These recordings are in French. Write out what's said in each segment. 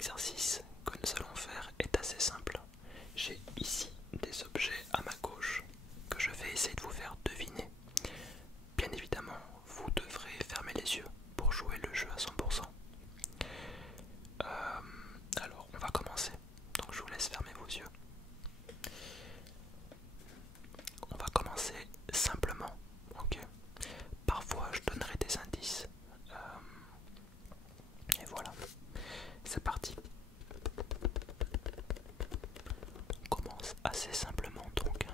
exercice que nous allons faire est assez simple. J'ai ici des objets à ma gauche que je vais essayer de vous faire deviner. Bien évidemment, vous devrez fermer les yeux pour jouer le jeu à 100%. Alors, on va commencer. Donc, je vous laisse fermer vos yeux. On va commencer simplement, ok. Parfois, je donnerai des indices. Et voilà, c'est parti. On commence assez simplement donc.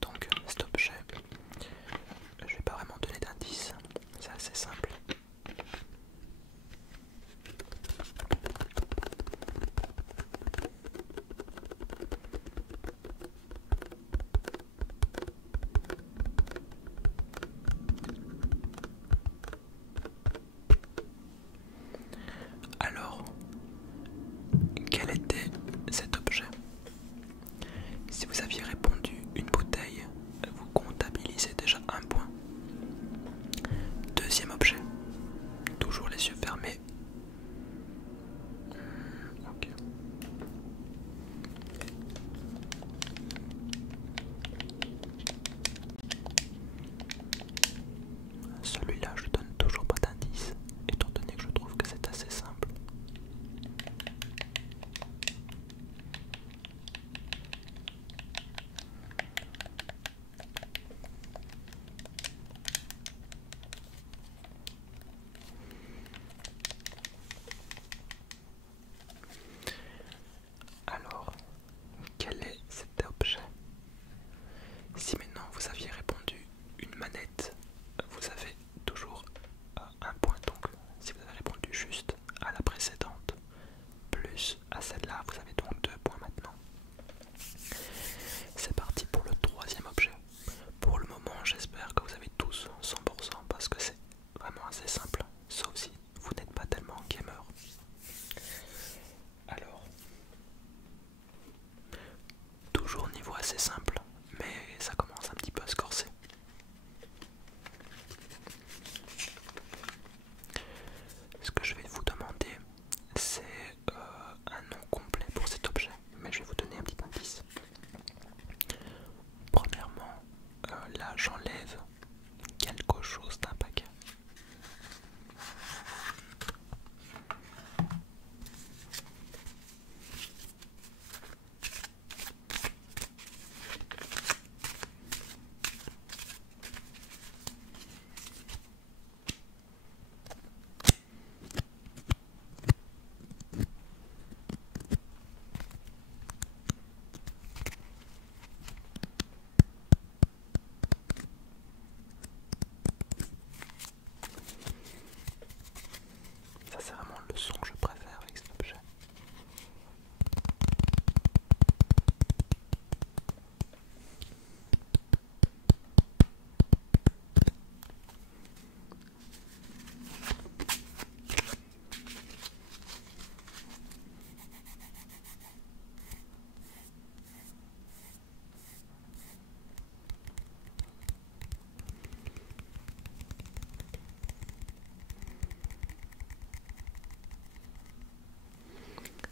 Donc cet objet, je vais pas vraiment donner d'indice, c'est assez simple. Alors, quel était cet objet? Si vous aviez répondu une bouteille, vous comptabilisez déjà un point. Deuxième objet, toujours les yeux fermés. Ok. Celui-là, je donne toujours pas d'indice, étant donné que je trouve que c'est assez simple. Alors, quel est cet objet? Si maintenant vous aviez répondu une manette, vous avez toujours un point. Donc, si vous avez répondu juste à la précédente, plus à celle-là, vous avez donc 2 points maintenant. C'est parti pour le troisième objet. Pour le moment, j'espère que vous avez tous 100% parce que c'est vraiment assez simple, sauf si vous n'êtes pas tellement gamer. Alors, toujours niveau assez simple, mais ça commence un petit peu à se corser. Ce que je vais vous demander, c'est un nom complet pour cet objet, mais je vais vous donner un petit indice. Premièrement, là j'enlève quelque chose d'un paquet. Ça c'est vraiment le son que je préfère avec cet objet.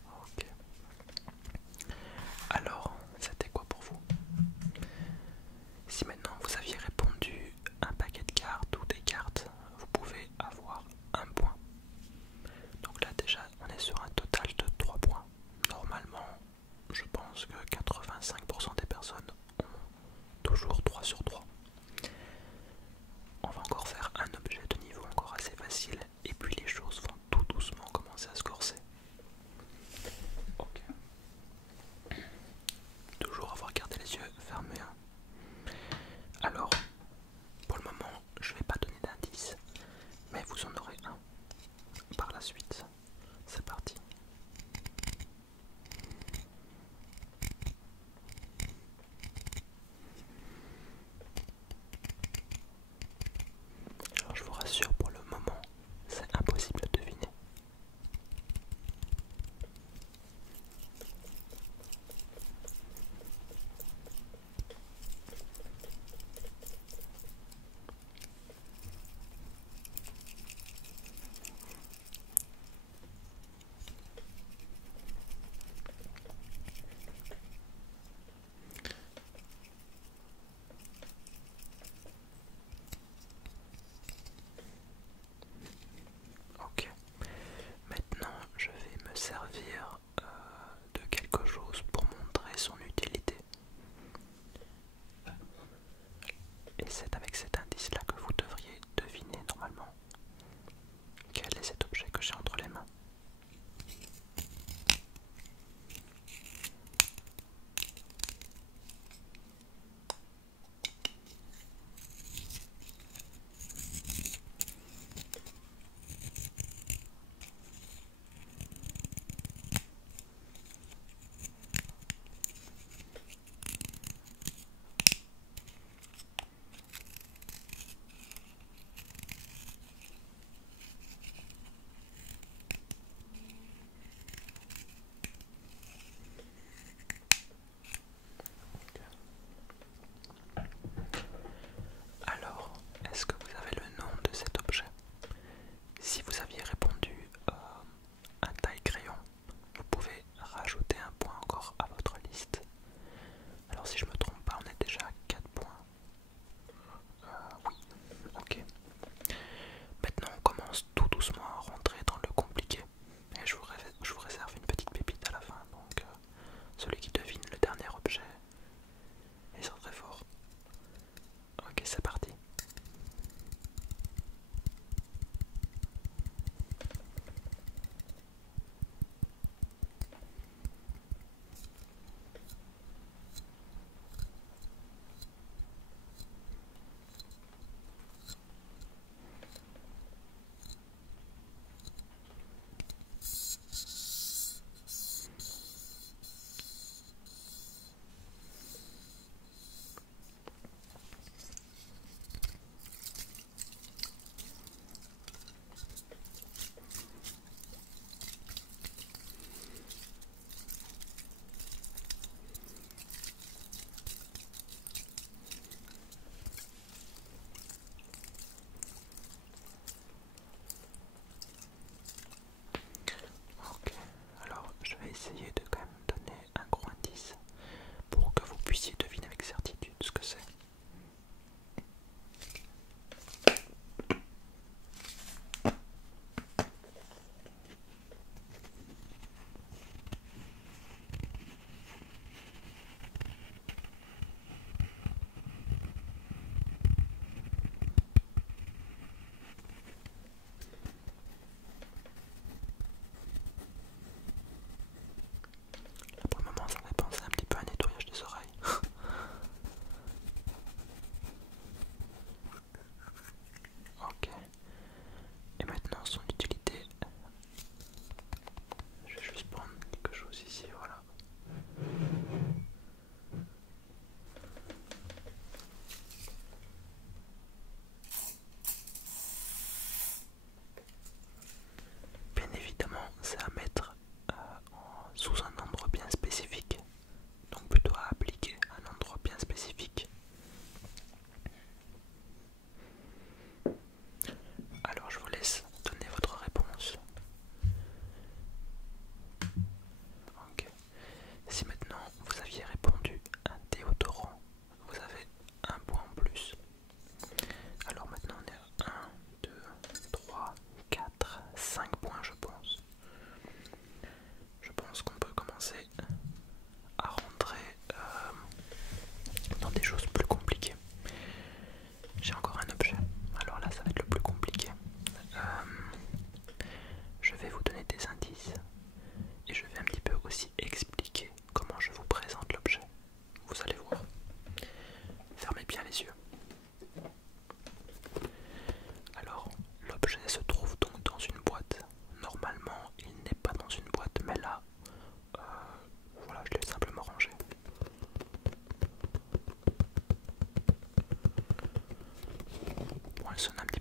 Ok. Alors, c'était quoi pour vous? Si maintenant vous aviez répondu un paquet de cartes ou des cartes, vous pouvez avoir un point. Donc là déjà, on est sur un total de 3 points. Normalement, je pense que 85% des personnes ont toujours 3 sur 3. On va encore faire un objet de niveau encore assez facile et puis les choses vont tout doucement commencer à se corser. Ok. Toujours avoir gardé les yeux fermés. Alors, pour le moment, je ne vais pas donner d'indice, mais vous en aurez un par la suite. C'est parti. elle sonne un